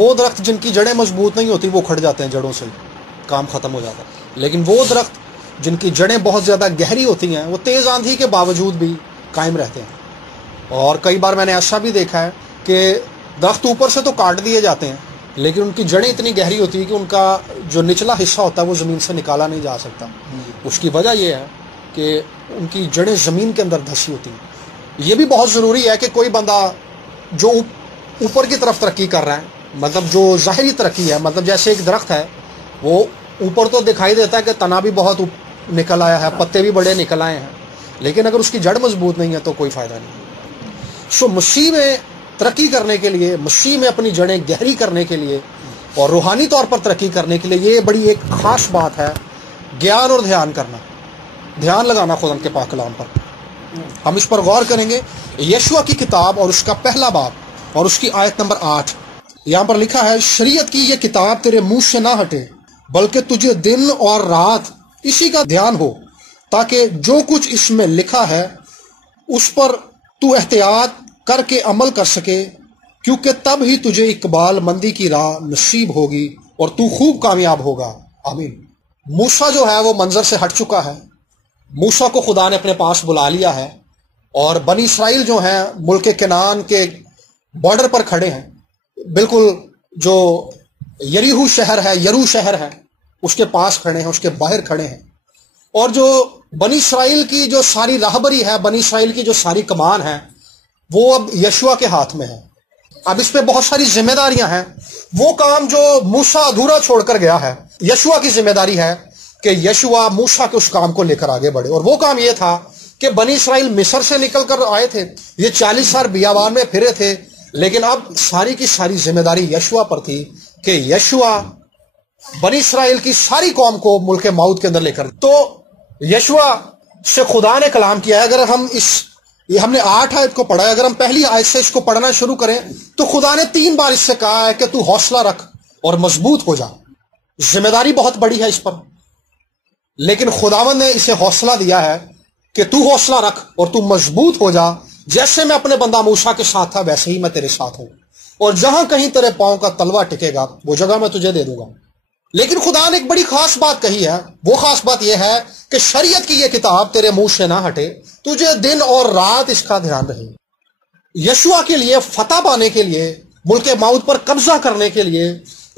وہ درخت جن کی جڑیں مضبوط نہیں ہوتی وہ کھڑ جاتے ہیں جڑوں سے، کام ختم ہو جاتا ہے، لیکن وہ درخت جن کی جڑیں بہت زیادہ گہری ہوتی ہیں وہ تیز آندھی کے باوجود بھی قائم رہتے ہیں۔ اور کئی بار میں نے ایسا بھی دیکھا ہے کہ درخت اوپر سے تو کاٹ دیے جاتے ہیں لیکن ان کی جڑیں اتنی گہری ہوتی ہیں کہ ان کا جو نچلا حصہ ہوتا ہے وہ زمین سے نکالا نہیں جا سکتا۔ اس کی وجہ یہ ہے کہ ان کی جڑیں زمین کے اندر دھسی ہوتی ہیں۔ یہ بھی بہت ضروری ہے کہ کوئی بندہ جو اوپر کی طرف ترقی کر رہا ہے، مطلب جو ظاہری ترقی ہے، مطلب جیسے ایک درخت ہے وہ اوپر تو دکھائی دیتا ہے کہ تنا بھی بہت نکل آیا ہے، پتے بھی بڑے نکل آئے ہیں، لیکن اگر اس کی جڑ مضبوط نہیں ہے تو کوئی فائدہ نہیں۔ سو مسیح میں ترقی کرنے کے لیے، مسیح میں اپنی جڑیں گہری کرنے کے لیے اور روحانی طور پر ترقی کرنے کے لیے یہ بڑی ایک خاص بات ہے، گیان اور دھیان کرنا، دھیان لگانا خدا کے پاک کلام پر۔ ہم اس پر غور کریں گے۔ یشوع کی کتاب اور اس کا پہلا باب اور اس کی آیت نمبر 8، یہاں پر لکھا ہے، شریعت کی یہ کتاب تیرے منہ سے نہ ہٹے بلکہ تجھے دن اور رات اسی کا دھیان ہو، تاکہ جو کچھ اس میں لکھا ہے اس پر تو احتیاط کر کے عمل کر سکے، کیونکہ تب ہی تجھے اقبال مندی کی راہ نصیب ہوگی اور تو خوب کامیاب ہوگا۔ آمین۔ موسیٰ جو ہے وہ منظر سے ہٹ چکا ہے، موسیٰ کو خدا نے اپنے پاس بلا لیا ہے، اور بنی اسرائیل جو ہیں ملک کنعان کے بارڈر پر کھڑے ہیں، بالکل جو یریحو شہر ہے، یرو شہر ہے، اس کے پاس کھڑے ہیں، اس کے باہر کھڑے ہیں، اور جو بنی اسرائیل کی جو ساری راہبری ہے، بنی اسرائیل کی جو ساری کمان ہے وہ اب یشوع کے ہاتھ میں ہے۔ اب اس پہ بہت ساری ذمہ داریاں ہیں۔ وہ کام جو موسیٰ ادھورا چھوڑ کر گیا ہے، یشوع کی ذمہ داری ہے کہ یشوع موسیٰ کے اس کام کو لے کر آگے بڑھے، اور وہ کام یہ تھا کہ بنی اسرائیل مصر سے نکل کر آئے تھے، یہ 40 سال بیابان میں پھرے تھے، لیکن اب ساری کی ساری ذمہ داری یشوع پر تھی کہ یشوع بنی اسرائیل کی ساری قوم کو ملک موعود کے اندر لے کر۔ تو یشوع سے خدا نے کلام کیا ہے۔ اگر ہم یہ ہم نے 8 آیت کو پڑھا ہے، اگر ہم پہلی آیت سے اس کو پڑھنا شروع کریں تو خدا نے 3 بار اس سے کہا ہے کہ تو حوصلہ رکھ اور مضبوط ہو جا۔ ذمہ داری بہت بڑی ہے اس پر، لیکن خداوند نے اسے حوصلہ دیا ہے کہ تو حوصلہ رکھ اور تو مضبوط ہو جا، جیسے میں اپنے بندہ موسیٰ کے ساتھ تھا ویسے ہی میں تیرے ساتھ ہوں، اور جہاں کہیں تیرے پاؤں کا تلوا ٹکے گا وہ جگہ میں تجھے دے دوں گا۔ لیکن خدا نے ایک بڑی خاص بات کہی ہے، وہ خاص بات یہ ہے کہ شریعت کی یہ کتاب تیرے منہ سے نہ ہٹے، تجھے دن اور رات اس کا دھیان رہے۔ یشوع کے لیے فتح پانے کے لیے، ملک موعود پر قبضہ کرنے کے لیے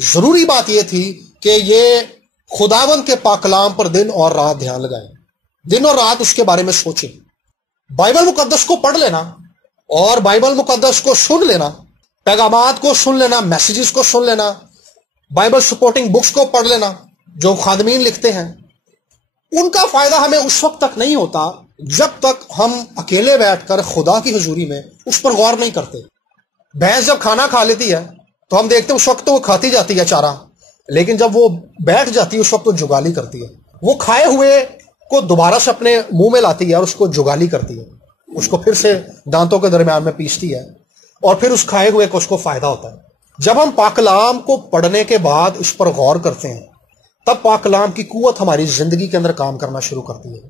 ضروری بات یہ تھی کہ یہ خداوند کے پاک کلام پر دن اور رات دھیان لگائیں، دن اور رات اس کے بارے میں سوچیں، بائبل مقدس کو پڑھ لینا اور بائبل مقدس کو سن لینا، پیغامات کو سن لینا، میسیجز کو سن لینا، بائبل سپورٹنگ بکس کو پڑھ لینا جو خادمین لکھتے ہیں۔ ان کا فائدہ ہمیں اس وقت تک نہیں ہوتا جب تک ہم اکیلے بیٹھ کر خدا کی حضوری میں اس پر غور نہیں کرتے۔ بھینس جب کھانا کھا لیتی ہے تو ہم دیکھتے ہیں اس وقت تو وہ کھاتی جاتی ہے چارہ، لیکن جب وہ بیٹھ جاتی ہے اس وقت تو جگالی کرتی ہے، وہ کھائے ہوئے کو دوبارہ سے اپنے منہ میں لاتی ہے اور اس کو جگالی کرتی ہے، اس کو پھر سے دانتوں کے درمیان میں پیستی ہے، اور پھر اس کھائے ہوئے کو اس کو فائدہ ہوتا ہے۔ جب ہم پاک کلام کو پڑھنے کے بعد اس پر غور کرتے ہیں تب پاک کلام کی قوت ہماری زندگی کے اندر کام کرنا شروع کرتی ہے۔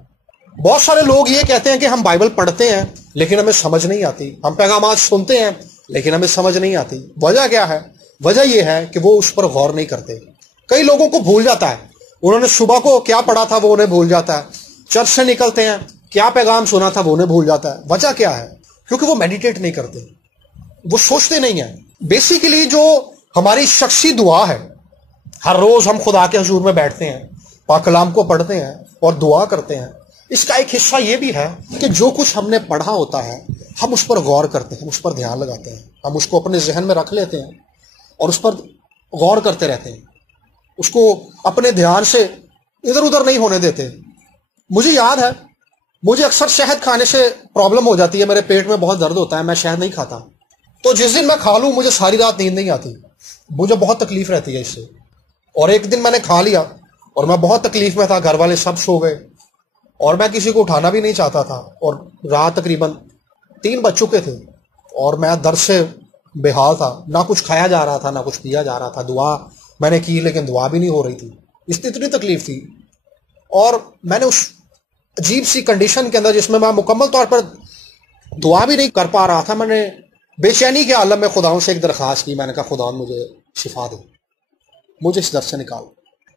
بہت سارے لوگ یہ کہتے ہیں کہ ہم بائبل پڑھتے ہیں لیکن ہمیں سمجھ نہیں آتی، ہم پیغامات سنتے ہیں لیکن ہمیں سمجھ نہیں آتی۔ وجہ کیا ہے؟ وجہ یہ ہے کہ وہ اس پر غور نہیں کرتے۔ کئی لوگوں کو بھول جاتا ہے، انہوں نے صبح کو کیا پڑھا تھا وہ انہیں بھول جاتا ہے، چرچ سے نکلتے ہیں کیا پیغام سنا تھا وہ انہیں بھول جاتا ہے۔ وجہ کیا ہے؟ کیونکہ وہ میڈیٹیٹ نہیں کرتے، وہ سوچتے نہیں ہیں۔ بیسیکلی جو ہماری شخصی دعا ہے، ہر روز ہم خدا کے حضور میں بیٹھتے ہیں، پاک کلام کو پڑھتے ہیں اور دعا کرتے ہیں، اس کا ایک حصہ یہ بھی ہے کہ جو کچھ ہم نے پڑھا ہوتا ہے ہم اس پر غور کرتے ہیں، ہم اس پر دھیان لگاتے ہیں، ہم اس کو اپنے ذہن میں رکھ لیتے ہیں اور اس پر غور کرتے رہتے ہیں، اس کو اپنے دھیان سے ادھر ادھر نہیں ہونے دیتے۔ مجھے یاد ہے، مجھے اکثر شہد کھانے سے پرابلم ہو جاتی ہے، میرے پیٹ میں بہت درد ہوتا ہے، میں شہد نہیں کھاتا، تو جس دن میں کھا لوں مجھے ساری رات نیند نہیں آتی، مجھے بہت تکلیف رہتی ہے اس سے۔ اور ایک دن میں نے کھا لیا اور میں بہت تکلیف میں تھا، گھر والے سب سو گئے اور میں کسی کو اٹھانا بھی نہیں چاہتا تھا، اور رات تقریباً 3 بج چکے تھے اور میں درد سے بے حال تھا، نہ کچھ کھایا جا رہا تھا نہ کچھ پیا جا رہا تھا، دعا میں نے کی لیکن دعا بھی نہیں ہو رہی تھی، اتنی تکلیف تھی۔ اور میں نے اس عجیب سی کنڈیشن کے اندر جس میں میں مکمل طور پر دعا بھی نہیں کر پا رہا تھا، میں نے بے چینی کے عالم میں خداوند سے ایک درخواست کی، میں نے کہا خداوند مجھے شفا دے, مجھے اس درد سے نکال.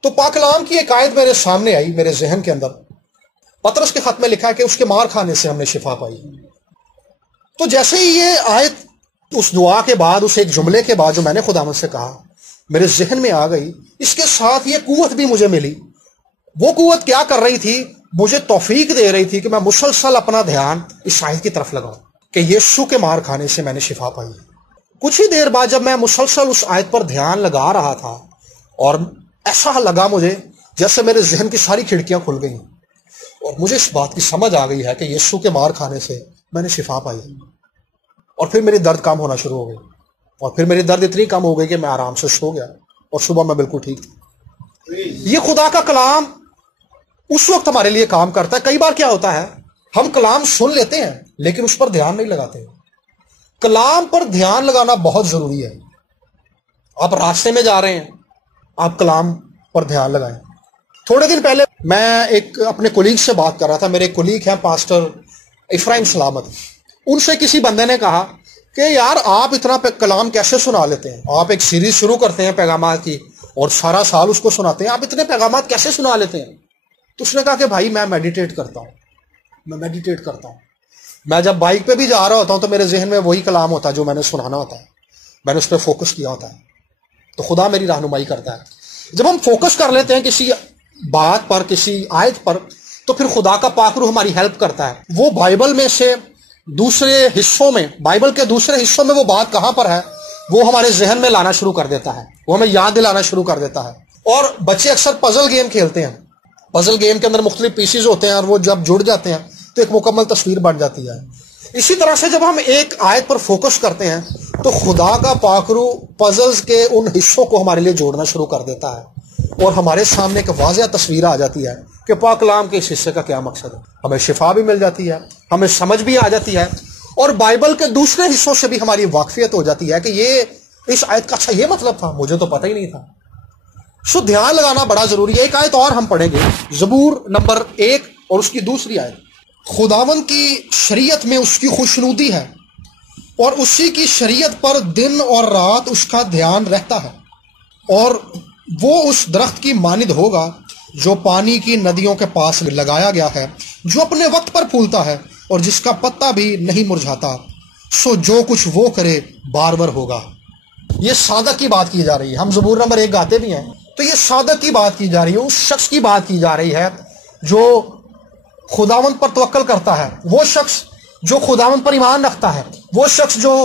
تو پاک کلام کی ایک آیت میرے سامنے آئی, میرے ذہن کے اندر. پطرس کے خط میں لکھا ہے کہ اس کے مار کھانے سے ہم نے شفا پائی. تو جیسے ہی یہ آیت اس دعا کے بعد, اس ایک جملے کے بعد جو میں نے خداوند سے کہا, میرے ذہن میں آ گئی, اس کے ساتھ یہ قوت بھی مجھے ملی. وہ قوت کیا کر رہی تھی؟ مجھے توفیق دے رہی تھی کہ میں مسلسل اپنا دھیان اس آیت کی طرف لگاؤں کہ یسوع کے مار کھانے سے میں نے شفا پائی. کچھ ہی دیر بعد جب میں مسلسل اس آیت پر دھیان لگا رہا تھا, اور ایسا لگا مجھے جیسے میرے ذہن کی ساری کھڑکیاں کھل گئیں, اور مجھے اس بات کی سمجھ آ گئی ہے کہ یسوع کے مار کھانے سے میں نے شفا پائی. اور پھر میری درد کم ہونا شروع ہو گئی, اور پھر میری درد اتنی کم ہو گئی کہ میں آرام سے سو گیا, اور صبح میں بالکل ٹھیک تھا. یہ خدا کا کلام اس وقت ہمارے لیے کام کرتا ہے. کئی بار کیا ہوتا ہے, ہم کلام سن لیتے ہیں لیکن اس پر دھیان نہیں لگاتے. کلام پر دھیان لگانا بہت ضروری ہے. آپ راستے میں جا رہے ہیں, آپ کلام پر دھیان لگائیں. تھوڑے دن پہلے میں ایک اپنے کولیگ سے بات کر رہا تھا. میرے کولیگ ہیں پاسٹر افراہیم سلامت. ان سے کسی بندے نے کہا کہ یار آپ اتنا کلام کیسے سنا لیتے ہیں؟ آپ ایک سیریز شروع کرتے ہیں پیغامات کی اور سارا سال اس کو سناتے ہیں, آپ اتنے پیغامات کیسے سنا لیتے ہیں؟ تو اس نے کہا کہ بھائی میں میڈیٹیٹ کرتا ہوں. میں جب بائک پہ بھی جا رہا ہوتا ہوں تو میرے ذہن میں وہی کلام ہوتا ہے جو میں نے سنانا ہوتا ہے, میں نے اس پہ فوکس کیا ہوتا ہے, تو خدا میری رہنمائی کرتا ہے. جب ہم فوکس کر لیتے ہیں کسی بات پر, کسی آیت پر, تو پھر خدا کا پاک روح ہماری ہیلپ کرتا ہے. وہ بائبل میں سے دوسرے حصوں میں, بائبل کے دوسرے حصوں میں وہ بات کہاں پر ہے وہ ہمارے ذہن میں لانا شروع کر دیتا ہے, وہ ہمیں یاد دلانا شروع کر دیتا ہے. اور بچے اکثر پزل گیم کھیلتے ہیں. پزل گیم کے اندر مختلف پیسز ہوتے ہیں, اور وہ جب جڑ جاتے ہیں تو ایک مکمل تصویر بن جاتی ہے. اسی طرح سے جب ہم ایک آیت پر فوکس کرتے ہیں تو خدا کا پاک روح پزلز کے ان حصوں کو ہمارے لیے جوڑنا شروع کر دیتا ہے, اور ہمارے سامنے ایک واضح تصویر آ جاتی ہے کہ پاک کلام کے اس حصے کا کیا مقصد ہے. ہمیں شفا بھی مل جاتی ہے, ہمیں سمجھ بھی آ جاتی ہے, اور بائبل کے دوسرے حصوں سے بھی ہماری واقفیت ہو جاتی ہے کہ یہ اس آیت کا اچھا یہ مطلب تھا, مجھے تو پتہ ہی نہیں تھا. سو دھیان لگانا بڑا ضروری ہے. ایک آیت اور ہم پڑھیں گے, زبور نمبر 1 اور اس کی دوسری آیت. خداوند کی شریعت میں اس کی خوشنودی ہے, اور اسی کی شریعت پر دن اور رات اس کا دھیان رہتا ہے. اور وہ اس درخت کی مانند ہوگا جو پانی کی ندیوں کے پاس لگایا گیا ہے, جو اپنے وقت پر پھولتا ہے اور جس کا پتا بھی نہیں مرجھاتا. سو جو کچھ وہ کرے بار بار ہوگا. یہ صادق کی بات کی جا رہی ہے. ہم زبور نمبر 1 گاتے بھی ہیں, تو یہ صادق کی بات کی جا رہی ہے, اس شخص کی بات کی جا رہی ہے جو خداوند پر توکل کرتا ہے, وہ شخص جو خداوند پر ایمان رکھتا ہے, وہ شخص جو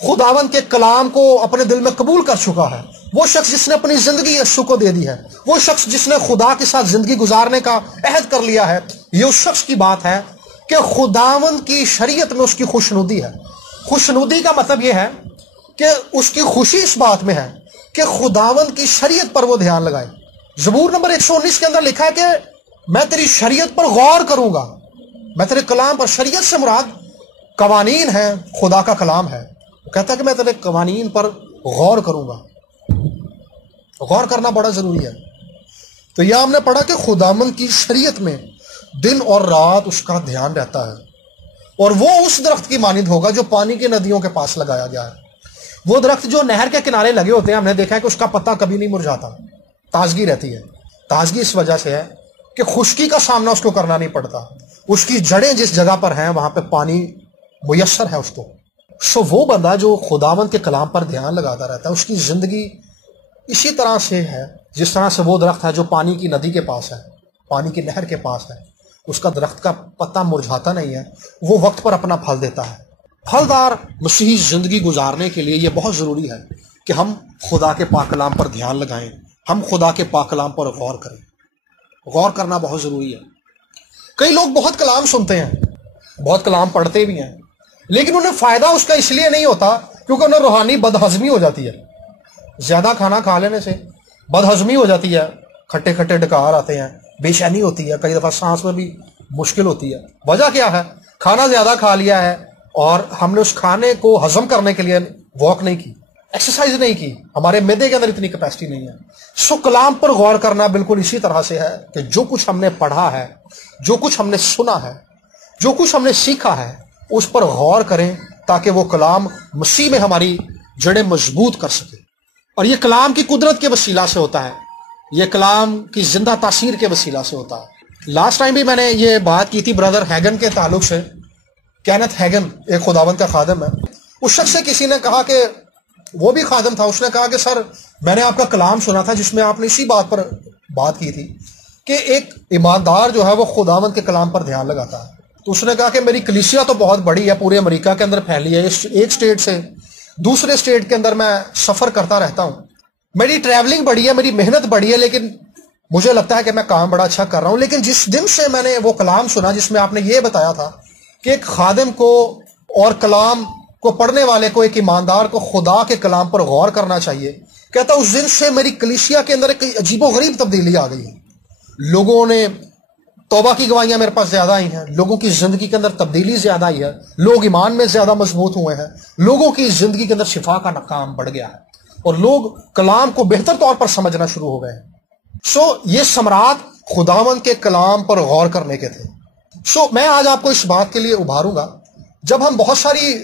خداوند کے کلام کو اپنے دل میں قبول کر چکا ہے, وہ شخص جس نے اپنی زندگی یسوع کو دے دی ہے, وہ شخص جس نے خدا کے ساتھ زندگی گزارنے کا عہد کر لیا ہے. یہ اس شخص کی بات ہے کہ خداوند کی شریعت میں اس کی خوشنودی ہے. خوشنودی کا مطلب یہ ہے کہ اس کی خوشی اس بات میں ہے کہ خداوند کی شریعت پر وہ دھیان لگائے. زبور نمبر 119 کے اندر لکھا ہے کہ میں تیری شریعت پر غور کروں گا, میں تیرے کلام پر. شریعت سے مراد قوانین ہے, خدا کا کلام ہے. وہ کہتا ہے کہ میں تیرے قوانین پر غور کروں گا. غور کرنا بڑا ضروری ہے. تو یہ ہم نے پڑھا کہ خداوند کی شریعت میں دن اور رات اس کا دھیان رہتا ہے, اور وہ اس درخت کی مانند ہوگا جو پانی کی ندیوں کے پاس لگایا گیا ہے. وہ درخت جو نہر کے کنارے لگے ہوتے ہیں, ہم نے دیکھا ہے کہ اس کا پتا کبھی نہیں مرجھاتا, تازگی رہتی ہے. تازگی اس وجہ سے ہے کہ خشکی کا سامنا اس کو کرنا نہیں پڑتا. اس کی جڑیں جس جگہ پر ہیں وہاں پہ پانی میسر ہے اس کو. سو وہ بندہ جو خداوند کے کلام پر دھیان لگاتا رہتا ہے, اس کی زندگی اسی طرح سے ہے جس طرح سے وہ درخت ہے جو پانی کی ندی کے پاس ہے, پانی کی نہر کے پاس ہے. اس کا درخت کا پتا مرجھاتا نہیں ہے, وہ وقت پر اپنا پھل دیتا ہے. پھلدار مسیحی زندگی گزارنے کے لیے یہ بہت ضروری ہے کہ ہم خدا کے پاک کلام پر دھیان لگائیں, ہم خدا کے پاک کلام پر غور کریں. غور کرنا بہت ضروری ہے. کئی لوگ بہت کلام سنتے ہیں, بہت کلام پڑھتے بھی ہیں, لیکن انہیں فائدہ اس کا اس لیے نہیں ہوتا کیونکہ انہیں روحانی بدہضمی ہو جاتی ہے. زیادہ کھانا کھا لینے سے بدہضمی ہو جاتی ہے, کھٹے کھٹے ڈکار آتے ہیں, بے چینی ہوتی ہے, کئی دفعہ سانس میں بھی مشکل ہوتی ہے. وجہ کیا ہے؟ کھانا زیادہ کھا لیا ہے اور ہم نے اس کھانے کو ہضم کرنے کے لیے واک نہیں کی, ایکسرسائز نہیں کی, ہمارے معدے کے اندر اتنی کیپیسٹی نہیں ہے. سو کلام پر غور کرنا بالکل اسی طرح سے ہے کہ جو کچھ ہم نے پڑھا ہے, جو کچھ ہم نے سنا ہے, جو کچھ ہم نے سیکھا ہے, اس پر غور کریں تاکہ وہ کلام مسیح میں ہماری جڑیں مضبوط کر سکے. اور یہ کلام کی قدرت کے وسیلہ سے ہوتا ہے، یہ کلام کی زندہ تاثیر کے وسیلہ سے ہوتا ہے۔ لاسٹ ٹائم بھی میں نے یہ بات کی تھی بردر ہیگن کے تعلق سے۔ کینتھ ہیگن ایک خداوند کا خادم ہے، اس شخص سے کسی نے کہا کہ وہ بھی خادم تھا، اس نے کہا کہ سر میں نے آپ کا کلام سنا تھا جس میں آپ نے اسی بات پر بات کی تھی کہ ایک ایماندار جو ہے وہ خداوند کے کلام پر دھیان لگاتا ہے۔ تو اس نے کہا کہ میری کلیسیا تو بہت بڑی ہے، پورے امریکہ کے اندر پھیلی ہے، ایک سٹیٹ سے دوسرے سٹیٹ کے اندر میں سفر کرتا رہتا ہوں، میری ٹریولنگ بڑی ہے، میری محنت بڑی ہے، لیکن مجھے لگتا ہے کہ میں کام بڑا اچھا کر رہا ہوں۔ لیکن جس دن سے میں نے وہ کلام سنا جس میں آپ نے یہ بتایا تھا کہ ایک خادم کو اور کلام کو پڑھنے والے کو، ایک ایماندار کو خدا کے کلام پر غور کرنا چاہیے، کہتا اس دن سے میری کلیسیا کے اندر ایک عجیب و غریب تبدیلی آ گئی ہے۔ لوگوں نے توبہ کی گواہیاں میرے پاس زیادہ آئی ہیں، لوگوں کی زندگی کے اندر تبدیلی زیادہ آئی ہے، لوگ ایمان میں زیادہ مضبوط ہوئے ہیں، لوگوں کی زندگی کے اندر شفا کا کام بڑھ گیا ہے، اور لوگ کلام کو بہتر طور پر سمجھنا شروع ہو گئے ہیں۔ یہ ثمرات خداوند کے کلام پر غور کرنے کے تھے۔ میں آج آپ کو اس بات کے لیے ابھاروں گا، جب ہم بہت ساری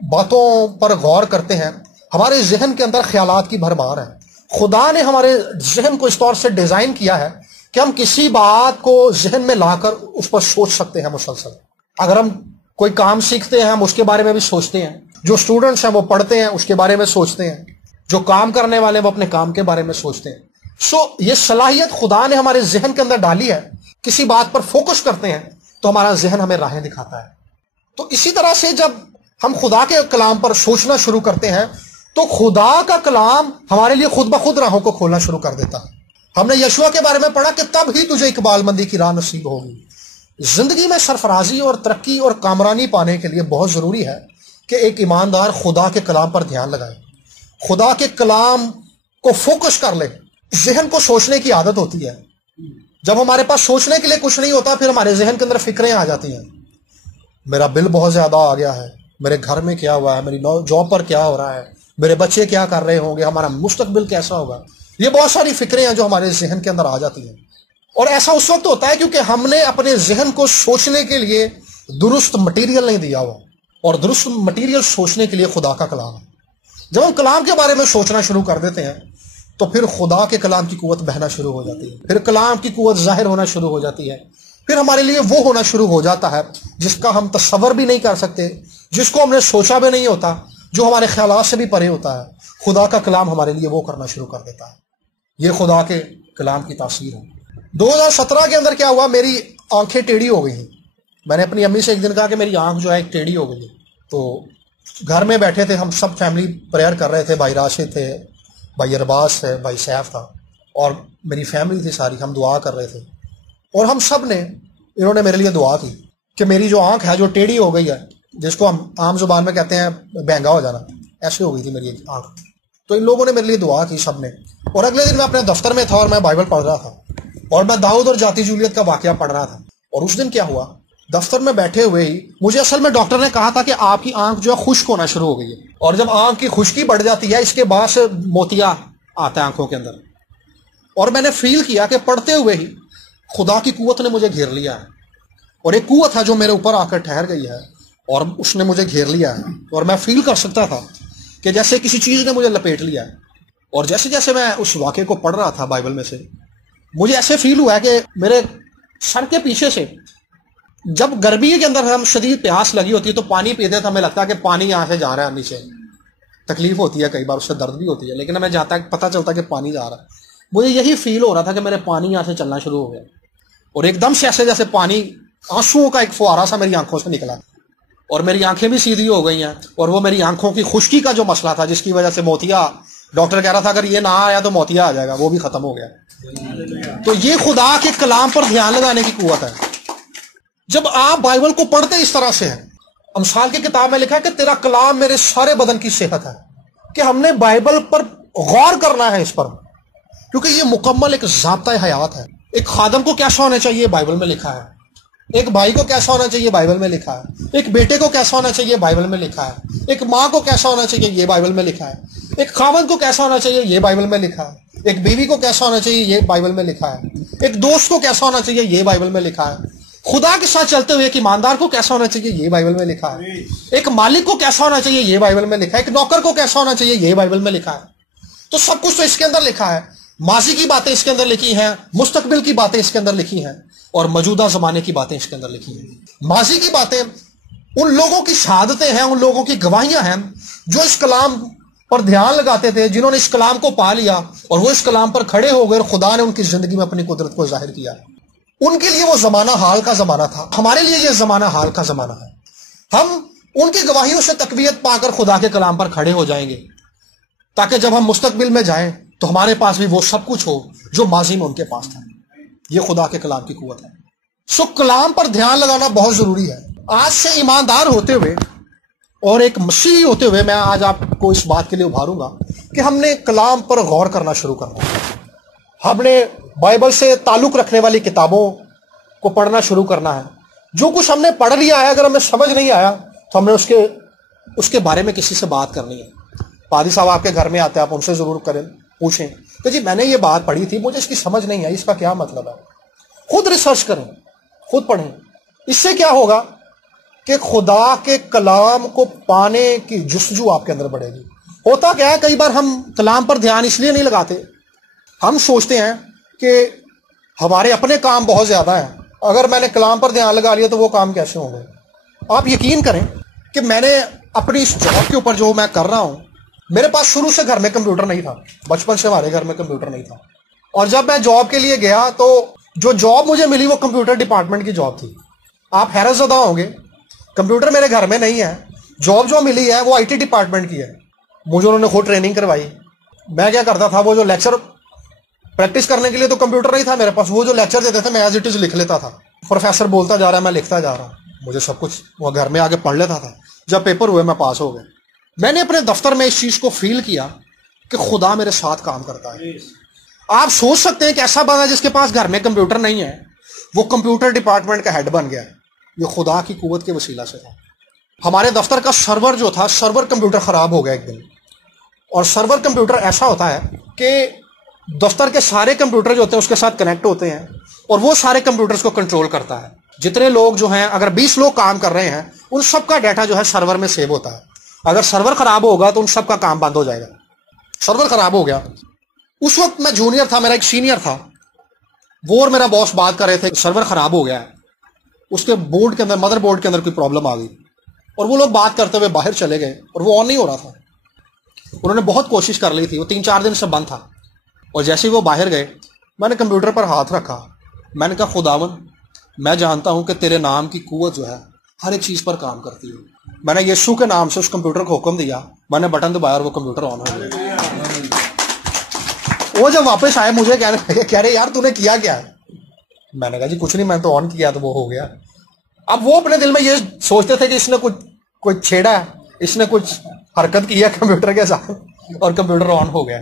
باتوں پر غور کرتے ہیں ہمارے ذہن کے اندر خیالات کی بھرمار ہے۔ خدا نے ہمارے ذہن کو اس طور سے ڈیزائن کیا ہے کہ ہم کسی بات کو ذہن میں لا کر اس پر سوچ سکتے ہیں مسلسل۔ اگر ہم کوئی کام سیکھتے ہیں ہم اس کے بارے میں بھی سوچتے ہیں، جو اسٹوڈنٹس ہیں وہ پڑھتے ہیں اس کے بارے میں سوچتے ہیں، جو کام کرنے والے وہ اپنے کام کے بارے میں سوچتے ہیں۔ یہ صلاحیت خدا نے ہمارے ذہن کے اندر ڈالی ہے، کسی بات پر فوکس کرتے ہیں تو ہمارا ذہن ہمیں راہیں دکھاتا ہے۔ تو اسی طرح سے جب ہم خدا کے کلام پر سوچنا شروع کرتے ہیں تو خدا کا کلام ہمارے لیے خود بخود راہوں کو کھولنا شروع کر دیتا ہے۔ ہم نے یشوع کے بارے میں پڑھا کہ تب ہی تجھے اقبال مندی کی راہ نصیب ہوگی۔ زندگی میں سرفرازی اور ترقی اور کامرانی پانے کے لیے بہت ضروری ہے کہ ایک ایماندار خدا کے کلام پر دھیان لگائے، خدا کے کلام کو فوکس کر لے۔ ذہن کو سوچنے کی عادت ہوتی ہے، جب ہمارے پاس سوچنے کے لیے کچھ نہیں ہوتا پھر ہمارے ذہن کے اندر فکریں آ جاتی ہیں، میرا بل بہت زیادہ آ گیا ہے، میرے گھر میں کیا ہوا ہے، میری جاب پر کیا ہو رہا ہے، میرے بچے کیا کر رہے ہوں گے، ہمارا مستقبل کیسا ہوگا۔ یہ بہت ساری فکریں ہیں جو ہمارے ذہن کے اندر آ جاتی ہیں، اور ایسا اس وقت ہوتا ہے کیونکہ ہم نے اپنے ذہن کو سوچنے کے لیے درست مٹیریل نہیں دیا ہوا، اور درست مٹیریل سوچنے کے لیے خدا کا کلام ہے۔ جب ہم کلام کے بارے میں سوچنا شروع کر دیتے ہیں تو پھر خدا کے کلام کی قوت بہنا شروع ہو جاتی ہے، پھر کلام کی قوت ظاہر ہونا شروع ہو جاتی ہے، پھر ہمارے لیے وہ ہونا شروع ہو جاتا ہے جس کا ہم تصور بھی نہیں کر سکتے، جس کو ہم نے سوچا بھی نہیں ہوتا، جو ہمارے خیالات سے بھی پرے ہوتا ہے۔ خدا کا کلام ہمارے لیے وہ کرنا شروع کر دیتا ہے۔ یہ خدا کے کلام کی تاثیر ہے۔ 2017 کے اندر کیا ہوا، میری آنکھیں ٹیڑھی ہو گئی ہیں۔ میں نے اپنی امی سے ایک دن کہا کہ میری آنکھ جو ہے ایک ٹیڑھی ہو گئی ہے، تو گھر میں بیٹھے تھے، ہم سب فیملی پریئر کر رہے تھے، بھائی راشد تھے، بھائی ارباز تھے، بھائی سیف تھا، اور میری فیملی تھی ساری، ہم دعا کر رہے تھے، اور ہم سب نے، انہوں نے میرے لیے دعا کی کہ میری جو آنکھ ہے جو ٹیڑھی ہو گئی ہے، جس کو ہم عام زبان میں کہتے ہیں بہنگا ہو جانا، ایسے ہو گئی تھی میری آنکھ، تو ان لوگوں نے میرے لیے دعا کی سب نے۔ اور اگلے دن میں اپنے دفتر میں تھا اور میں بائبل پڑھ رہا تھا، اور میں داؤد اور جاتی جولیت کا واقعہ پڑھ رہا تھا، اور اس دن کیا ہوا، دفتر میں بیٹھے ہوئے ہی مجھے اصل میں ڈاکٹر نے کہا تھا کہ آپ کی آنکھ جو ہے خشک ہونا شروع ہو گئی ہے، اور جب آنکھ کی خشکی بڑھ جاتی ہے اس کے بعد سے موتیا آتا ہے آنکھوں کے اندر۔ اور میں نے فیل کیا کہ پڑھتے ہوئے ہی خدا کی قوت نے مجھے گھیر لیا ہے، اور ایک قوت ہے جو میرے اوپر آ کر ٹھہر گئی ہے، اور اس نے مجھے گھیر لیا ہے، اور میں فیل کر سکتا تھا کہ جیسے کسی چیز نے مجھے لپیٹ لیا ہے۔ اور جیسے جیسے میں اس واقعے کو پڑھ رہا تھا بائبل میں سے، مجھے ایسے فیل ہوا ہے کہ میرے سر کے پیچھے سے، جب گرمی کے اندر ہم شدید پیاس لگی ہوتی ہے تو پانی پیتے تو ہمیں لگتا ہے کہ پانی یہاں سے جا رہا ہے نیچے، تکلیف ہوتی ہے کئی بار، اس سے درد بھی ہوتی ہے، لیکن ہمیں پتہ چلتا ہے کہ پانی جا رہا ہے۔ مجھے یہی فیل ہو رہا تھا کہ میرے پانی یہاں سے چلنا شروع ہو گیا، اور ایک دم سے ایسے جیسے پانی، آنسوؤں کا ایک فوارہ سا میری آنکھوں سے نکلا، اور میری آنکھیں بھی سیدھی ہو گئی ہیں، اور وہ میری آنکھوں کی خشکی کا جو مسئلہ تھا جس کی وجہ سے موتیا، ڈاکٹر کہہ رہا تھا اگر یہ نہ آیا تو موتیا آ جائے گا، وہ بھی ختم ہو گیا۔ تو یہ خدا کے کلام پر دھیان لگانے کی قوت ہے۔ جب آپ بائبل کو پڑھتے اس طرح سے ہیں، امثال کی کتاب میں لکھا ہے کہ تیرا کلام میرے سارے بدن کی صحت ہے، کہ ہم نے بائبل پر غور کرنا ہے اس پر، کیونکہ یہ مکمل ایک ضابطۂ حیات ہے۔ ایک خادم کو کیسا ہونا چاہیے بائبل میں لکھا ہے، ایک بھائی کو کیسا ہونا چاہیے بائبل میں لکھا ہے، ایک بیٹے کو کیسا ہونا چاہیے بائبل میں لکھا ہے، ایک ماں کو کیسا ہونا چاہیے یہ بائبل میں لکھا ہے، ایک خاوند کو کیسا ہونا چاہیے یہ بائبل میں لکھا ہے، ایک بیوی کو کیسا ہونا چاہیے یہ بائبل میں لکھا ہے، ایک دوست کو کیسا ہونا چاہیے یہ بائبل میں لکھا ہے، خدا کے ساتھ چلتے ہوئے ایک ایماندار کو کیسا ہونا چاہیے یہ بائبل میں لکھا ہے، ایک مالک کو کیسا ہونا چاہیے یہ بائبل میں لکھا ہے، ایک نوکر کو کیسا ہونا چاہیے یہ بائبل میں لکھا ہے۔ تو سب کچھ تو اس کے اندر لکھا ہے. ماضی کی باتیں اس کے اندر لکھی ہیں, مستقبل کی باتیں اس کے اندر لکھی ہیں, اور موجودہ زمانے کی باتیں اس کے اندر لکھی ہیں. ماضی کی باتیں ان لوگوں کی شہادتیں ہیں, ان لوگوں کی گواہیاں ہیں جو اس کلام پر دھیان لگاتے تھے, جنہوں نے اس کلام کو پا لیا اور وہ اس کلام پر کھڑے ہو گئے اور خدا نے ان کی زندگی میں اپنی قدرت کو ظاہر کیا. ان کے لیے وہ زمانہ حال کا زمانہ تھا, ہمارے لیے یہ زمانہ حال کا زمانہ ہے. ہم ان کی گواہیوں سے تقویت پا کر خدا کے کلام پر کھڑے ہو جائیں گے, تاکہ جب ہم مستقبل میں جائیں تو ہمارے پاس بھی وہ سب کچھ ہو جو ماضی میں ان کے پاس تھا. یہ خدا کے کلام کی قوت ہے. سو کلام پر دھیان لگانا بہت ضروری ہے. آج سے ایماندار ہوتے ہوئے اور ایک مسیحی ہوتے ہوئے میں آج آپ کو اس بات کے لیے ابھاروں گا کہ ہم نے کلام پر غور کرنا شروع کرنا ہے. ہم نے بائبل سے تعلق رکھنے والی کتابوں کو پڑھنا شروع کرنا ہے. جو کچھ ہم نے پڑھ لیا ہے, اگر ہمیں سمجھ نہیں آیا تو ہم نے اس کے بارے میں کسی سے بات کرنی ہے. پادری صاحب آپ کے گھر میں آتے ہیں, آپ ان سے ضرور کریں, پوچھیں کہ جی میں نے یہ بات پڑھی تھی, مجھے اس کی سمجھ نہیں آئی, اس کا کیا مطلب ہے. خود ریسرچ کریں, خود پڑھیں. اس سے کیا ہوگا کہ خدا کے کلام کو پانے کی جستجو آپ کے اندر بڑھے گی. ہوتا کیا ہے, کئی بار ہم کلام پر دھیان اس لیے نہیں لگاتے, ہم سوچتے ہیں کہ ہمارے اپنے کام بہت زیادہ ہیں, اگر میں نے کلام پر دھیان لگا لیا تو وہ کام کیسے ہوں گے. آپ یقین کریں کہ میں نے اپنی اس جاب کے اوپر جو میں کر رہا ہوں, میرے پاس شروع سے گھر میں کمپیوٹر نہیں تھا, بچپن سے ہمارے گھر میں کمپیوٹر نہیں تھا. اور جب میں جاب کے لیے گیا تو جو جاب مجھے ملی وہ کمپیوٹر ڈپارٹمنٹ کی جاب تھی. آپ حیرت زدہ ہوں گے, کمپیوٹر میرے گھر میں نہیں ہے, جاب جو ملی ہے وہ آئی ٹی ڈپارٹمنٹ کی ہے. مجھے انہوں نے خود ٹریننگ کروائی. میں کیا کرتا تھا, وہ جو لیکچر پریکٹس کرنے کے لیے تو کمپیوٹر نہیں تھا میرے پاس, وہ جو لیکچر دیتے تھے میں ایز اٹ از لکھ لیتا تھا. پروفیسر بولتا جا رہا ہے, میں لکھتا جا رہا, مجھے سب کچھ وہ گھر میں آ کے پڑھ لیتا تھا. جب پیپر ہوئے میں پاس ہو گئے. میں نے اپنے دفتر میں اس چیز کو فیل کیا کہ خدا میرے ساتھ کام کرتا ہے. آپ سوچ سکتے ہیں کہ ایسا بندہ جس کے پاس گھر میں کمپیوٹر نہیں ہے وہ کمپیوٹر ڈپارٹمنٹ کا ہیڈ بن گیا. یہ خدا کی قوت کے وسیلہ سے تھا. ہمارے دفتر کا سرور جو تھا, سرور کمپیوٹر خراب ہو گیا ایک دن. اور سرور کمپیوٹر ایسا ہوتا ہے کہ دفتر کے سارے کمپیوٹر جو ہوتے ہیں اس کے ساتھ کنیکٹ ہوتے ہیں, اور وہ سارے کمپیوٹرز کو کنٹرول کرتا ہے. جتنے لوگ جو ہیں, اگر 20 لوگ کام کر رہے ہیں, ان سب کا ڈیٹا جو ہے سرور میں سیو ہوتا ہے. اگر سرور خراب ہوگا تو ان سب کا کام بند ہو جائے گا. سرور خراب ہو گیا. اس وقت میں جونیئر تھا, میرا ایک سینئر تھا, وہ اور میرا باس بات کر رہے تھے, سرور خراب ہو گیا ہے, اس کے بورڈ کے اندر, مدر بورڈ کے اندر کوئی پرابلم آ گئی. اور وہ لوگ بات کرتے ہوئے باہر چلے گئے اور وہ آن نہیں ہو رہا تھا. انہوں نے بہت کوشش کر لی تھی, وہ 3-4 دن سے بند تھا. اور جیسے ہی وہ باہر گئے, میں نے کمپیوٹر پر ہاتھ رکھا, میں نے کہا خداوند میں جانتا ہوں کہ تیرے نام کی قوت جو ہے ہر ایک چیز پر کام کرتی ہے. میں نے یسوع کے نام سے اس کمپیوٹر کو حکم دیا, میں نے بٹن دبایا اور وہ کمپیوٹر آن ہو گیا. وہ جب واپس آئے مجھے کہہ رہے یار تو نے کیا کیا ہے. میں نے کہا جی کچھ نہیں, میں تو آن کیا تو وہ ہو گیا. اب وہ اپنے دل میں یہ سوچتے تھے کہ اس نے کوئی چھیڑا ہے, اس نے کچھ حرکت کی ہے کمپیوٹر کے ساتھ, اور کمپیوٹر آن ہو گیا.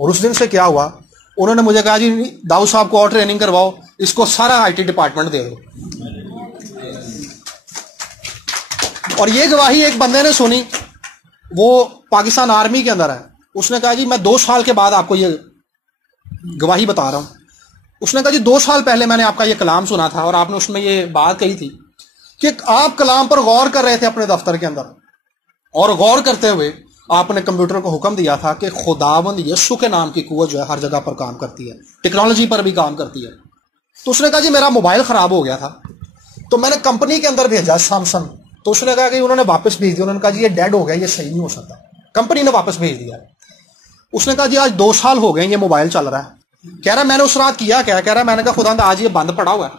اور اس دن سے کیا ہوا, انہوں نے مجھے کہا جی داؤد صاحب کو اور ٹریننگ کرواؤ, اس کو سارا آئی ٹی ڈپارٹمنٹ دے دو. اور یہ گواہی ایک بندے نے سنی, وہ پاکستان آرمی کے اندر ہے. اس نے کہا جی میں 2 سال کے بعد آپ کو یہ گواہی بتا رہا ہوں. اس نے کہا جی 2 سال پہلے میں نے آپ کا یہ کلام سنا تھا, اور آپ نے اس میں یہ بات کہی تھی کہ آپ کلام پر غور کر رہے تھے اپنے دفتر کے اندر, اور غور کرتے ہوئے آپ نے کمپیوٹر کو حکم دیا تھا کہ خداوند یسوع کے نام کی قوت جو ہے ہر جگہ پر کام کرتی ہے, ٹیکنالوجی پر بھی کام کرتی ہے. تو اس نے کہا جی میرا موبائل خراب ہو گیا تھا, تو میں نے کمپنی کے اندر بھیجا سیمسنگ. تو اس نے کہا کہ انہوں نے واپس بھیج دیا, انہوں نے کہا جی یہ ڈیڈ ہو گیا, یہ صحیح نہیں ہو سکتا. کمپنی نے واپس بھیج دیا. اس نے کہا جی آج 2 سال ہو گئے یہ موبائل چل رہا ہے. کہہ رہا میں نے اس رات کیا کیا, کہہ رہا میں نے کہا خدا آج یہ بند پڑا ہوا ہے,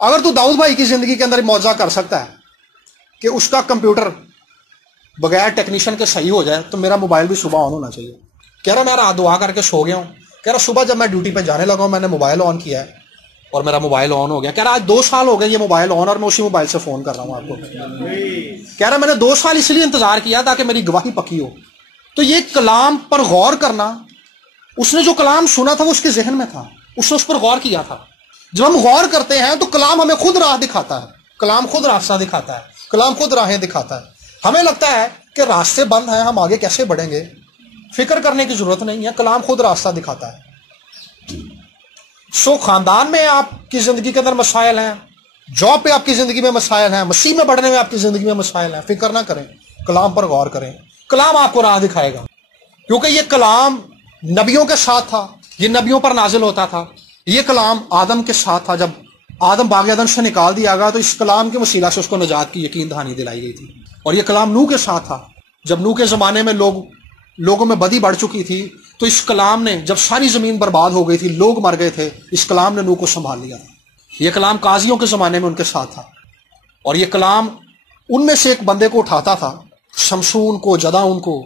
اگر تو داؤد بھائی کی زندگی کے اندر معجزہ کر سکتا ہے کہ اس کا کمپیوٹر بغیر ٹیکنیشین کے صحیح ہو جائے, تو میرا موبائل بھی صبح آن ہونا چاہیے. کہہ رہا میں رات دعا کر کے سو گیا ہوں. کہہ رہا صبح جب میں ڈیوٹی پہ جانے لگا ہوں میں نے موبائل آن کیا ہے اور میرا موبائل آن ہو گیا. کہہ رہا آج 2 سال ہو گئے یہ موبائل آن, اور میں اسی موبائل سے فون کر رہا ہوں آپ کو. کہہ رہا میں نے 2 سال اس لیے انتظار کیا تاکہ میری گواہی پکی ہو. تو یہ کلام پر غور کرنا, اس نے جو کلام سنا تھا وہ اس کے ذہن میں تھا, اس نے اس پر غور کیا تھا. جب ہم غور کرتے ہیں تو کلام ہمیں خود راہ دکھاتا ہے, کلام خود راستہ دکھاتا ہے, کلام خود راہیں دکھاتا ہے. ہمیں لگتا ہے کہ راستے بند ہیں, ہم آگے کیسے بڑھیں گے, فکر کرنے کی ضرورت نہیں ہے, کلام خود راستہ دکھاتا ہے. خاندان میں آپ کی زندگی کے اندر مسائل ہیں, جاب پہ آپ کی زندگی میں مسائل ہیں, مسیح میں بڑھنے میں آپ کی زندگی میں مسائل ہیں, فکر نہ کریں, کلام پر غور کریں, کلام آپ کو راہ دکھائے گا. کیونکہ یہ کلام نبیوں کے ساتھ تھا، یہ نبیوں پر نازل ہوتا تھا. یہ کلام آدم کے ساتھ تھا. جب آدم باغ عدن سے نکال دیا گیا تو اس کلام کے وسیلہ سے اس کو نجات کی یقین دہانی دلائی گئی تھی. اور یہ کلام نوح کے ساتھ تھا. جب نوح کے زمانے میں لوگوں میں بدی بڑھ چکی تھی تو اس کلام نے، جب ساری زمین برباد ہو گئی تھی، لوگ مر گئے تھے، اس کلام نے نوح کو سنبھال لیا تھا. یہ کلام قاضیوں کے زمانے میں ان کے ساتھ تھا. اور یہ کلام ان میں سے ایک بندے کو اٹھاتا تھا، شمشون کو، جداؤن کو،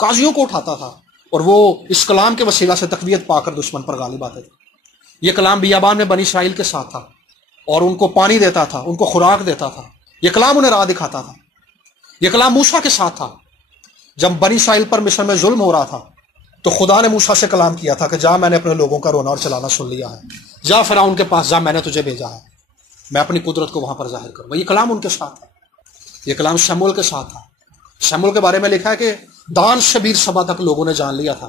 قاضیوں کو اٹھاتا تھا، اور وہ اس کلام کے وسیلہ سے تقویت پا کر دشمن پر غالب آتے تھے. یہ کلام بیابان میں بنی اسرائیل کے ساتھ تھا اور ان کو پانی دیتا تھا، ان کو خوراک دیتا تھا. یہ کلام انہیں راہ دکھاتا تھا. یہ کلام موسیٰ کے ساتھ تھا. جب بنی اسرائیل پر مصر میں ظلم ہو رہا تھا تو خدا نے موسیٰ سے کلام کیا تھا کہ جا، میں نے اپنے لوگوں کا رونا اور چلانا سن لیا ہے، جا فرعون کے پاس جا، میں نے تجھے بھیجا ہے، میں اپنی قدرت کو وہاں پر ظاہر کروں. یہ کلام ان کے ساتھ تھا. یہ کلام شمول کے ساتھ تھا. شمول کے بارے میں لکھا ہے کہ دان سے بیر سبا تک لوگوں نے جان لیا تھا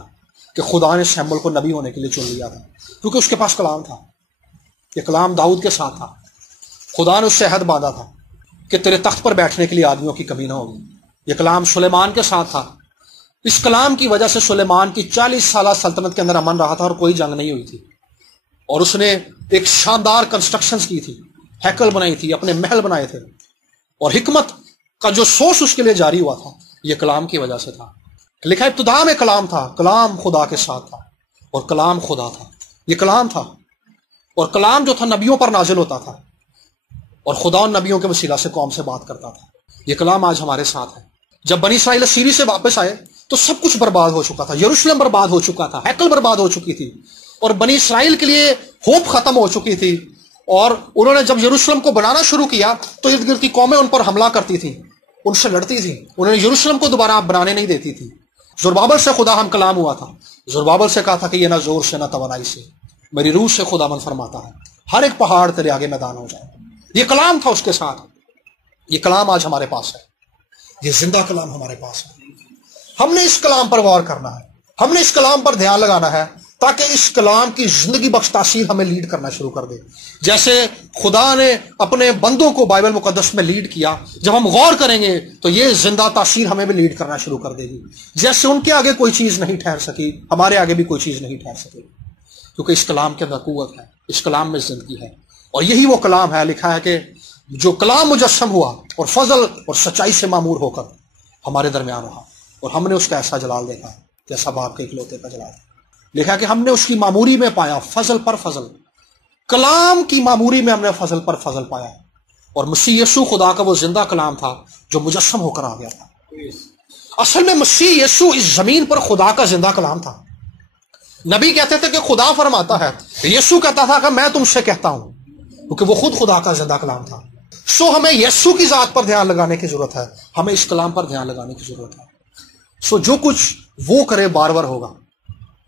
کہ خدا نے شمول کو نبی ہونے کے لیے چن لیا تھا، کیونکہ اس کے پاس کلام تھا. یہ کلام داؤد کے ساتھ تھا. خدا نے اس سے عہد باندھا تھا کہ تیرے تخت پر بیٹھنے کے لیے آدمیوں کی کمی نہ ہوگی. یہ کلام سلیمان کے ساتھ تھا. اس کلام کی وجہ سے سلیمان کی 40 سالہ سلطنت کے اندر امن رہا تھا اور کوئی جنگ نہیں ہوئی تھی. اور اس نے ایک شاندار کنسٹرکشنز کی تھی، ہیکل بنائی تھی، اپنے محل بنائے تھے. اور حکمت کا جو سورس اس کے لیے جاری ہوا تھا یہ کلام کی وجہ سے تھا. لکھا ابتدا میں کلام تھا، کلام خدا کے ساتھ تھا اور کلام خدا تھا. یہ کلام تھا. اور کلام جو تھا نبیوں پر نازل ہوتا تھا اور خدا ان نبیوں کے وسیلہ سے قوم سے بات کرتا تھا. یہ کلام آج ہمارے ساتھ ہے. جب بنی اسرائیل اسیری سے واپس آئے تو سب کچھ برباد ہو چکا تھا. یروشلم برباد ہو چکا تھا، ہیکل برباد ہو چکی تھی، اور بنی اسرائیل کے لیے ہوپ ختم ہو چکی تھی. اور انہوں نے جب یروشلم کو بنانا شروع کیا تو ارد گرد کی قومیں ان پر حملہ کرتی تھیں، ان سے لڑتی تھیں. انہوں نے یروشلم کو دوبارہ بنانے نہیں دیتی تھی. زربابل سے خدا ہم کلام ہوا تھا. زربابل سے کہا تھا کہ یہ نہ زور سے نہ توانائی سے، میری روح سے خدا من فرماتا ہے ہر ایک پہاڑ تیرے آگے میدان ہو جائے. یہ کلام تھا اس کے ساتھ. یہ کلام آج ہمارے پاس ہے. یہ زندہ کلام ہمارے پاس ہے. ہم نے اس کلام پر غور کرنا ہے. ہم نے اس کلام پر دھیان لگانا ہے تاکہ اس کلام کی زندگی بخش تاثیر ہمیں لیڈ کرنا شروع کر دے. جیسے خدا نے اپنے بندوں کو بائبل مقدس میں لیڈ کیا، جب ہم غور کریں گے تو یہ زندہ تاثیر ہمیں بھی لیڈ کرنا شروع کر دے گی. جیسے ان کے آگے کوئی چیز نہیں ٹھہر سکی، ہمارے آگے بھی کوئی چیز نہیں ٹھہر سکے، کیونکہ اس کلام کے اندر قوت ہے، اس کلام میں زندگی ہے. اور یہی وہ کلام ہے، لکھا ہے کہ جو کلام مجسم ہوا اور فضل اور سچائی سے معمور ہو کر ہمارے درمیان رہا، اور ہم نے اس کا ایسا جلال دیکھا جیسا باپ کے اکلوتے کا جلال. لکھا کہ ہم نے اس کی معموری میں پایا فضل پر فضل. کلام کی معموری میں ہم نے فضل پر فضل پایا. اور مسیح یسوع خدا کا وہ زندہ کلام تھا جو مجسم ہو کر آ گیا تھا. اصل میں مسیح یسوع اس زمین پر خدا کا زندہ کلام تھا. نبی کہتے تھے کہ خدا فرماتا ہے، یسوع کہتا تھا کہ میں تم سے کہتا ہوں، کیونکہ وہ خود خدا کا زندہ کلام تھا. سو ہمیں یسوع کی ذات پر دھیان لگانے کی ضرورت ہے، ہمیں اس کلام پر دھیان لگانے کی ضرورت ہے. سو جو کچھ وہ کرے بار بار ہوگا.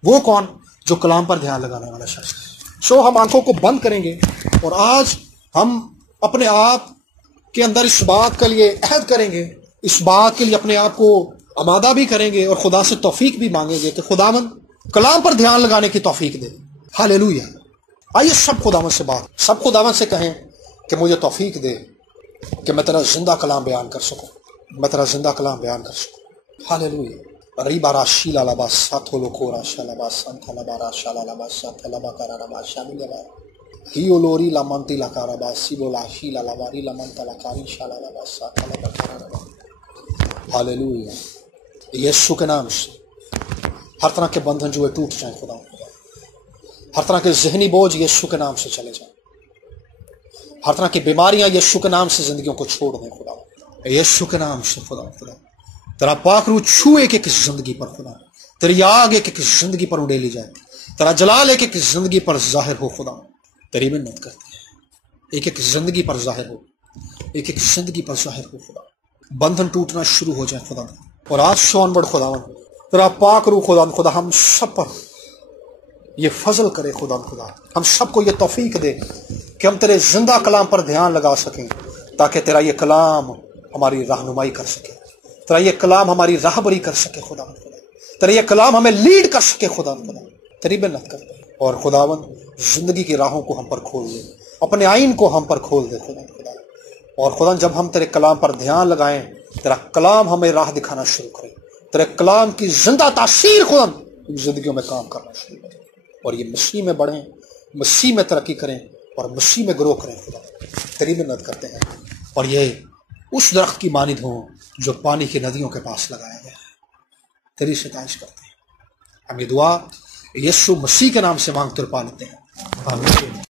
وہ کون؟ جو کلام پر دھیان لگانے والا شخص. سو ہم آنکھوں کو بند کریں گے اور آج ہم اپنے آپ کے اندر اس بات کے لیے عہد کریں گے، اس بات کے لیے اپنے آپ کو آمادہ بھی کریں گے اور خدا سے توفیق بھی مانگیں گے کہ خداوند کلام پر دھیان لگانے کی توفیق دے. ہاللیلویہ. آئیے سب خداوند سے سب خداوند سے کہیں کہ مجھے توفیق دے کہ میں تیرا زندہ کلام بیان کر سکوں، میں تیرا زندہ کلام بیان کر سکوں. ہاللیلویہ. ریبارا شیلا لبا ساتھولو کورا شالبا سانتا لبارا شالا لبا ساتھ لبا کرا لبا شامل لبا ہیو لوری لمنتی لکارا با سیبو لا شیلا لباری لمنتا لکاری شالا لبا ساتھ لبا کرا لبا. ہاللیلویہ. یسوع کے نام سے ہر طرح کے بندھن جو ہے ٹوٹ جائیں خدا. ہر طرح کے ذہنی بوجھ یسوع کے نام سے چلے جائیں. ہر طرح کی بیماریاں یسوع کے نام سے زندگیوں کو چھوڑ دیں خدا. یسوع کے نام سے خدا تیرا پاک روح چھو ایک ایک زندگی پر خدا. تیری آگ ایک ایک زندگی پر اڑیلی جائے. تیرا جلال ایک ایک زندگی پر ظاہر ہو خدا. تیری منت کرتے ہیں ایک ایک زندگی پر ظاہر ہو، ایک ایک زندگی پر ظاہر ہو خدا. بندھن ٹوٹنا شروع ہو جائے خدا. اور آج شون بڑھ خدا تیرا پاک روح خدا ہم سب پر یہ فضل کرے خدا. ہم سب کو یہ توفیق دے کہ ہم تیرے زندہ کلام پر دھیان لگا سکیں، تاکہ تیرا یہ کلام ہماری رہنمائی کر سکے، تیرا یہ کلام ہماری راہبری کر سکے خدا. تیرا یہ کلام ہمیں لیڈ کر سکے خدا. تیری منت کرتے ہیں اور خداوند زندگی کی راہوں کو ہم پر کھول دے، اپنے آئین کو ہم پر کھول دے خدا. اور خدا جب ہم تیرے کلام پر دھیان لگائیں، تیرا کلام ہمیں راہ دکھانا شروع کرے، تیرے کلام کی زندہ تاثیر خدا زندگیوں میں کام کرنا شروع کریں، اور یہ مسیح میں بڑھیں، مسیح میں ترقی کریں اور مسیح میں گرو کریں خدا، تیری منت کرتے ہیں، اور یہ اس درخت کی مانند ہوں جو پانی کی ندیوں کے پاس لگایا گیا ہے۔ تیری ستائش کرتے ہیں، ہم یہ دعا یسوع مسیح کے نام سے مانگتے اور پا لیتے ہیں، آمین۔